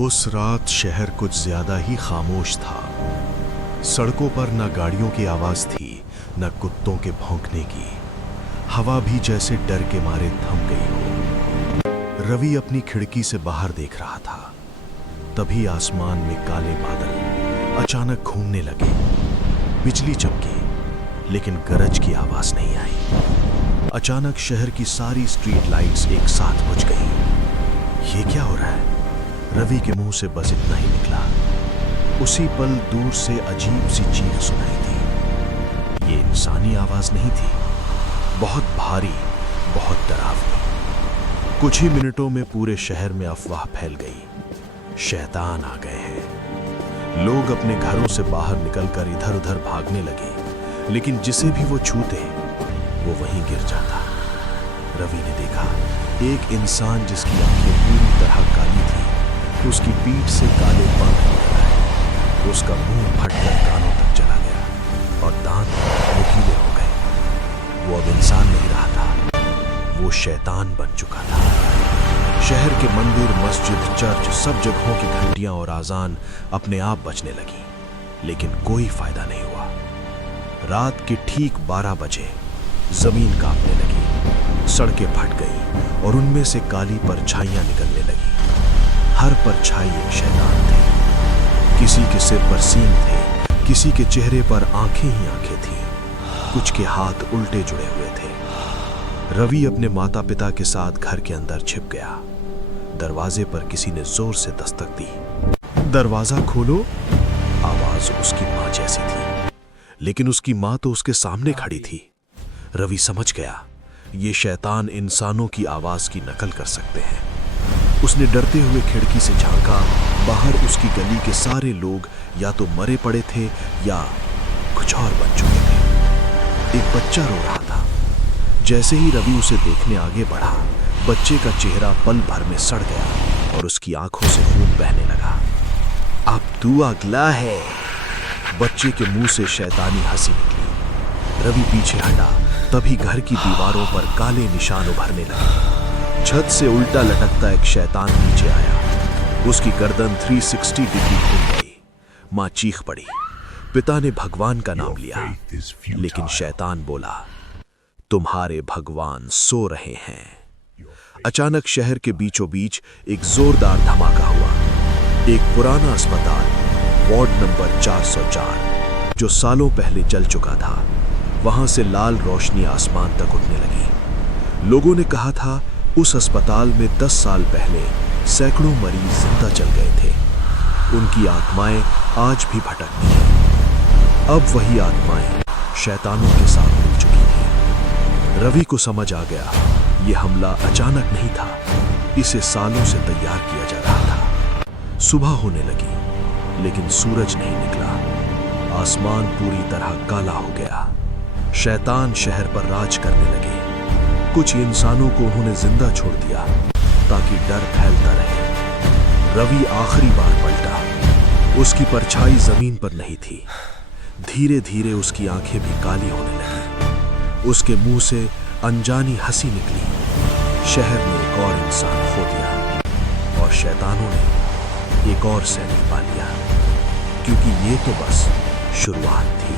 उस रात शहर कुछ ज्यादा ही खामोश था। सड़कों पर न गाड़ियों की आवाज थी, न कुत्तों के भौंकने की। हवा भी जैसे डर के मारे थम गई हो। रवि अपनी खिड़की से बाहर देख रहा था। तभी आसमान में काले बादल अचानक घूमने लगे। बिजली चमकी, लेकिन गरज की आवाज नहीं आई। अचानक शहर की सारी स्ट्रीट लाइट्स एक साथ बुझ गई। ये क्या हो रहा है? रवि के मुंह से बस इतना ही निकला। उसी पल दूर से अजीब सी चीख सुनाई दी। ये इंसानी आवाज नहीं थी, बहुत भारी, बहुत डरावनी। कुछ ही मिनटों में पूरे शहर में अफवाह फैल गई। शैतान आ गए हैं। लोग अपने घरों से बाहर निकलकर इधर उधर भागने लगे, लेकिन जिसे भी वो छूते वो वहीं गिर जाता। रवि ने देखा एक इंसान जिसकी आंखें पूरी तरह काली थी, उसकी पीठ से काले पंख निकल आए। उसका मुंह फटकर कानों तक चला गया और दांत नुकीले हो गए। वो अब इंसान नहीं रहा था, वो शैतान बन चुका था। शहर के मंदिर, मस्जिद, चर्च, सब जगहों की घंटियां और आजान अपने आप बजने लगी, लेकिन कोई फायदा नहीं हुआ। रात के ठीक 12 बजे जमीन कांपने लगी, सड़कें फट गई और उनमें से काली परछाइयां निकलने लगी। हर परछाई एक शैतान थी। किसी के सिर पर सींग थे, किसी के चेहरे पर आंखें ही आंखें थीं, कुछ के हाथ उल्टे जुड़े हुए थे। रवि अपने माता पिता के साथ घर के अंदर छिप गया। दरवाजे पर किसी ने जोर से दस्तक दी। दरवाजा खोलो, आवाज उसकी मां जैसी थी, लेकिन उसकी मां तो उसके सामने खड़ी थी। रवि समझ गया ये शैतान इंसानों की आवाज की नकल कर सकते हैं। उसने डरते हुए खिड़की से झांका। बाहर उसकी गली के सारे लोग या तो मरे पड़े थे या कुछ और बन चुके थे। एक बच्चा रो रहा था। जैसे ही रवि उसे देखने आगे बढ़ा, बच्चे का चेहरा पल भर में सड़ गया और उसकी आंखों से खून बहने लगा। अब तू अगला है। बच्चे के मुंह से शैतानी हंसी निकली। रवि पीछे हटा, तभी घर की दीवारों पर काले निशान उभरने लगे। छत से उल्टा लटकता एक शैतान नीचे आया। उसकी गर्दन 360 डिग्री घूम गई। मां चीख पड़ी। पिता ने भगवान का नाम लिया, लेकिन शैतान बोला, तुम्हारे भगवान सो रहे हैं। अचानक शहर के बीचों बीच एक जोरदार धमाका हुआ। एक पुराना अस्पताल, वार्ड नंबर 404, जो सालों पहले जल चुका था, वहां से लाल रोशनी आसमान तक उठने लगी। लोगों ने कहा था उस अस्पताल में 10 साल पहले सैकड़ों मरीज जिंदा चल गए थे। उनकी आत्माएं आज भी भटकती हैं। अब वही आत्माएं शैतानों के साथ मिल चुकी थी। रवि को समझ आ गया यह हमला अचानक नहीं था, इसे सालों से तैयार किया जा रहा था। सुबह होने लगी, लेकिन सूरज नहीं निकला। आसमान पूरी तरह काला हो गया। शैतान शहर पर राज करने लगे। कुछ इंसानों को उन्होंने जिंदा छोड़ दिया ताकि डर फैलता रहे। रवि आखिरी बार पलटा। उसकी परछाई जमीन पर नहीं थी। धीरे धीरे उसकी आंखें भी काली होने लगी। उसके मुंह से अनजानी हंसी निकली। शहर ने एक और इंसान खो दिया और शैतानों ने एक और सैनिक पा लिया, क्योंकि ये तो बस शुरुआत थी।